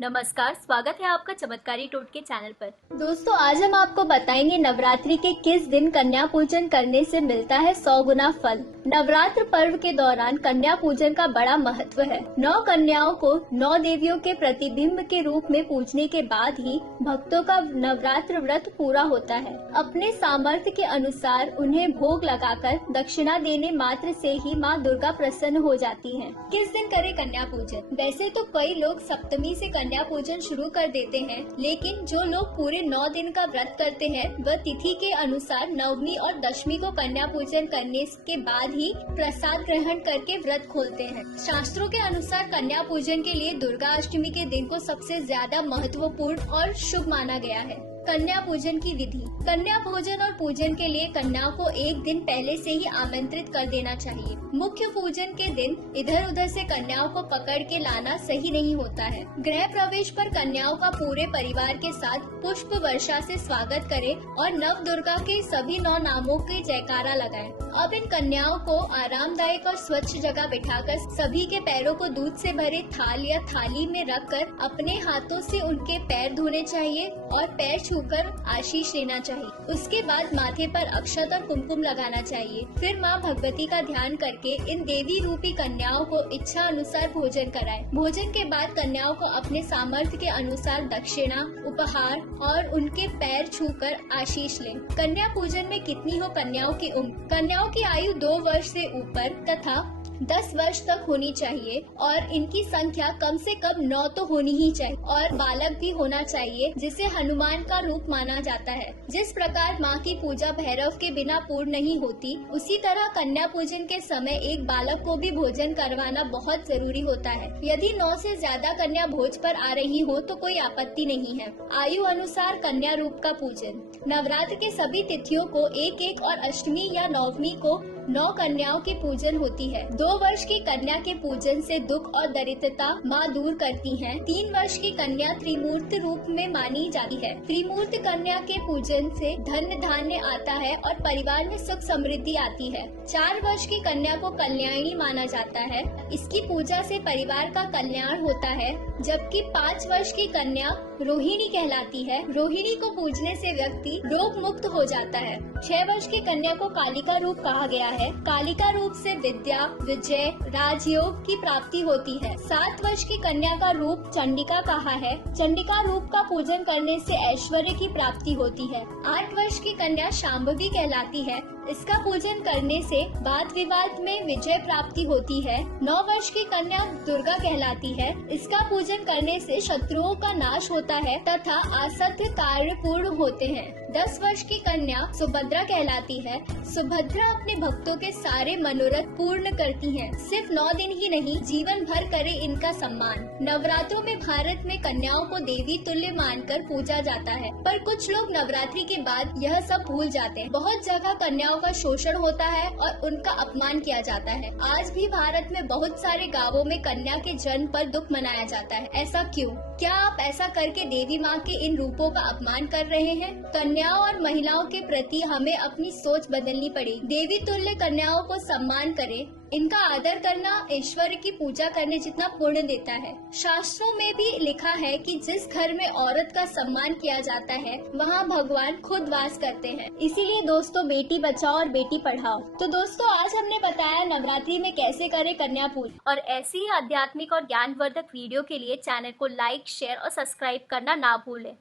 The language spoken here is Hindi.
नमस्कार, स्वागत है आपका चमत्कारी टोटके चैनल पर। दोस्तों, आज हम आपको बताएंगे नवरात्रि के किस दिन कन्या पूजन करने से मिलता है 100 गुना फल। नवरात्र पर्व के दौरान कन्या पूजन का बड़ा महत्व है। 9 कन्याओं को 9 देवियों के प्रतिबिंब के रूप में पूजने के बाद ही भक्तों का नवरात्र व्रत पूरा होता है। अपने सामर्थ्य के अनुसार उन्हें भोग लगाकर दक्षिणा देने मात्र से ही माँ दुर्गा प्रसन्न हो जाती हैं। किस दिन करें कन्या पूजन? वैसे तो कई लोग सप्तमी से कन्या पूजन शुरू कर देते हैं, लेकिन जो लोग पूरे 9 दिन का व्रत करते हैं वह तिथि के अनुसार नवमी और दशमी को कन्या पूजन करने के बाद ही प्रसाद ग्रहण करके व्रत खोलते हैं। शास्त्रों के अनुसार कन्या पूजन के लिए दुर्गा अष्टमी के दिन को सबसे ज्यादा महत्वपूर्ण और शुभ माना गया है। कन्या पूजन की विधि। कन्या भोजन और पूजन के लिए कन्याओं को एक दिन पहले से ही आमंत्रित कर देना चाहिए। मुख्य पूजन के दिन इधर उधर से कन्याओं को पकड़ के लाना सही नहीं होता है। गृह प्रवेश पर कन्याओं का पूरे परिवार के साथ पुष्प वर्षा से स्वागत करें और नव दुर्गा के सभी 9 नामों के जयकारा लगाएं। अब इन कन्याओं को आरामदायक और स्वच्छ जगह बिठाकर सभी के पैरों को दूध से भरे थाल या थाली में रखकर अपने हाथों से उनके पैर धोने चाहिए और पैर छूकर आशीष लेना चाहिए। उसके बाद माथे पर अक्षत और कुमकुम लगाना चाहिए। फिर माँ भगवती का ध्यान करके इन देवी रूपी कन्याओं को इच्छा अनुसार भोजन कराएं। भोजन के बाद कन्याओं को अपने सामर्थ्य के अनुसार दक्षिणा, उपहार और उनके पैर छूकर आशीष लें। कन्या पूजन में कितनी हो कन्याओं की उम्र? कन्याओं की आयु 2 वर्ष से ऊपर तथा 10 वर्ष तक होनी चाहिए और इनकी संख्या कम से कम 9 तो होनी ही चाहिए और बालक भी होना चाहिए जिसे हनुमान का रूप माना जाता है। जिस प्रकार माँ की पूजा भैरव के बिना पूर्ण नहीं होती, उसी तरह कन्या पूजन के समय एक बालक को भी भोजन करवाना बहुत जरूरी होता है। यदि 9 से ज्यादा कन्या भोज पर आ रही हो तो कोई आपत्ति नहीं है। आयु अनुसार कन्या रूप का पूजन। नवरात्र के सभी तिथियों को 1-1 और अष्टमी या नवमी को 9 कन्याओं की पूजन होती है। 2 वर्ष की कन्या के पूजन से दुख और दरिद्रता माँ दूर करती हैं। 3 वर्ष की कन्या त्रिमूर्त रूप में मानी जाती है। त्रिमूर्त कन्या के पूजन से धन धान्य आता है और परिवार में सुख समृद्धि आती है। 4 वर्ष की कन्या को कल्याणी माना जाता है। इसकी पूजा से परिवार का कल्याण होता है। जबकि 5 वर्ष की कन्या रोहिणी कहलाती है। रोहिणी को पूजने से व्यक्ति रोग मुक्त हो जाता है। 6 वर्ष की कन्या को कालिका रूप कहा गया है। कालिका रूप से विद्या, विजय, राजयोग की प्राप्ति होती है। 7 वर्ष की कन्या का रूप चंडिका कहा है। चंडिका रूप का पूजन करने से ऐश्वर्य की प्राप्ति होती है। 8 वर्ष की कन्या शांभवी कहलाती है। इसका पूजन करने से वाद विवाद में विजय प्राप्ति होती है। 9 वर्ष की कन्या दुर्गा कहलाती है। इसका पूजन करने से शत्रुओं का नाश होता है तथा असत्य कार्य पूर्ण होते हैं। 10 वर्ष की कन्या सुभद्रा कहलाती है। सुभद्रा अपने भक्तों के सारे मनोरथ पूर्ण करती हैं। सिर्फ 9 दिन ही नहीं, जीवन भर करे इनका सम्मान। नवरात्रों में भारत में कन्याओं को देवी तुल्य मानकर पूजा जाता है, पर कुछ लोग नवरात्रि के बाद यह सब भूल जाते हैं। बहुत जगह कन्याओं का शोषण होता है और उनका अपमान किया जाता है। आज भी भारत में बहुत सारे गाँवों में कन्या के जन्म पर दुख मनाया जाता है। ऐसा क्यों? क्या आप ऐसा करके देवी माँ के इन रूपों का अपमान कर रहे हैं? कन्याओं और महिलाओं के प्रति हमें अपनी सोच बदलनी पड़ेगी। देवी तुल्य कन्याओं को सम्मान करें। इनका आदर करना ईश्वर की पूजा करने जितना पुण्य देता है। शास्त्रों में भी लिखा है कि जिस घर में औरत का सम्मान किया जाता है वहाँ भगवान खुद वास करते हैं। इसीलिए दोस्तों, बेटी बचाओ और बेटी पढ़ाओ। तो दोस्तों, आज हमने बताया नवरात्रि में कैसे करें कन्या पूजन। और ऐसी ही आध्यात्मिक और ज्ञानवर्धक वीडियो के लिए चैनल को लाइक, शेयर और सब्सक्राइब करना ना भूलें।